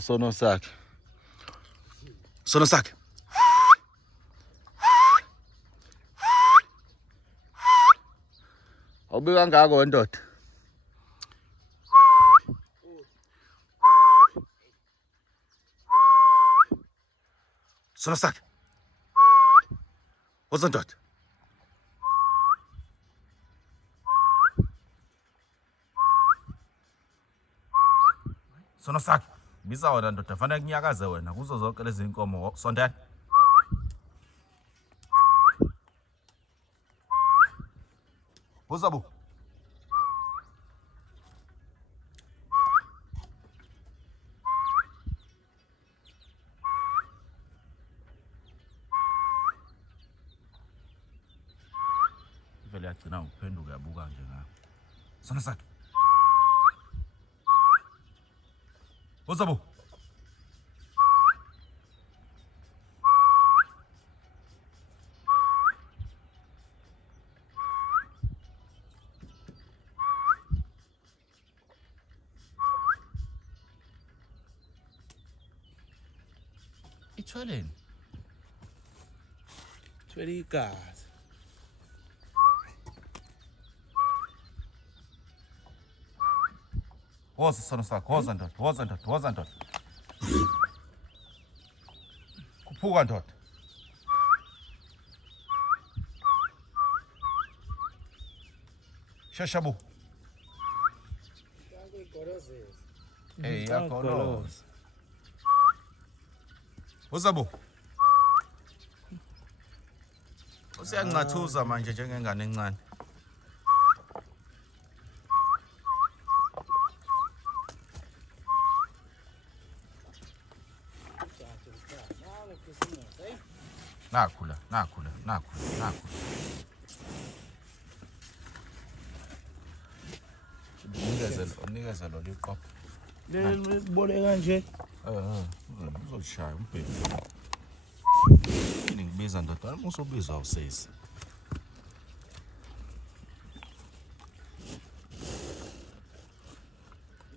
Sono sakhe. Sono sakhe. Awubika kangako wendoda. Sono sakhe. Uzondoda. Sono sakhe. Bisa wena ndoda, fanele kunyakaze wena kuzo zonke lezi inkomo. Sondela. Uzabu. Vele yagcina ngiphenduka yabuka nje ngayo. Sono sakhe. Uzabu. Ithweleni. Thwele igazi. Woza sono sakhe, woza ndoda, woza ndoda, woza ndoda. Kuphuka ndoda. Shashabu. Hey, yakoloza. Uzabu. Usiyanqathuza manje njengengane encane. Nakhula. Unikeze lo liqopho. Boleka nje. Uzoshaya umbheki. Ngibiza ndoda, uma usobiza awusesi.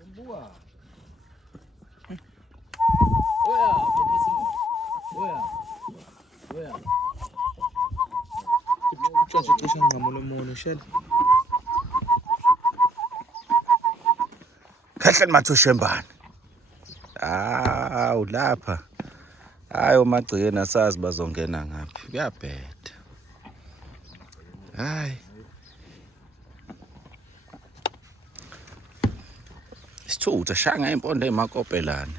Mbuwa. Oya, bokisimo. Oya. Kutshontshwe cishe ngamolomono shela. Kahlani mathushembane. Ulapha. Hayi omagcikeni asazi bazongena ngaphi. Kuyabheda. Hayi. Isithutha shanga impondo emakopelane.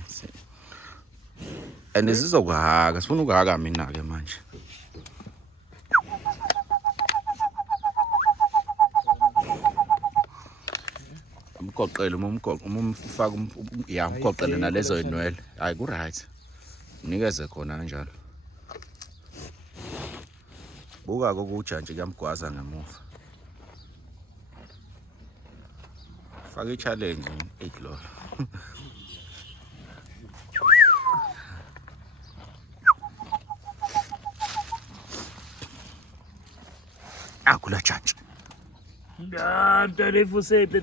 And sizokuhaka, sifuna ukuhaka mina ke manje. Umgoqele umfaka umgoqele nalezo inwele. Hayi ku right. Unikeze khona kanjalo. Buka kokujantshi kuyamgwaza ngemuva. Faka i-challenge 8 lo. Akula jantshi. Nda, tarifu sepe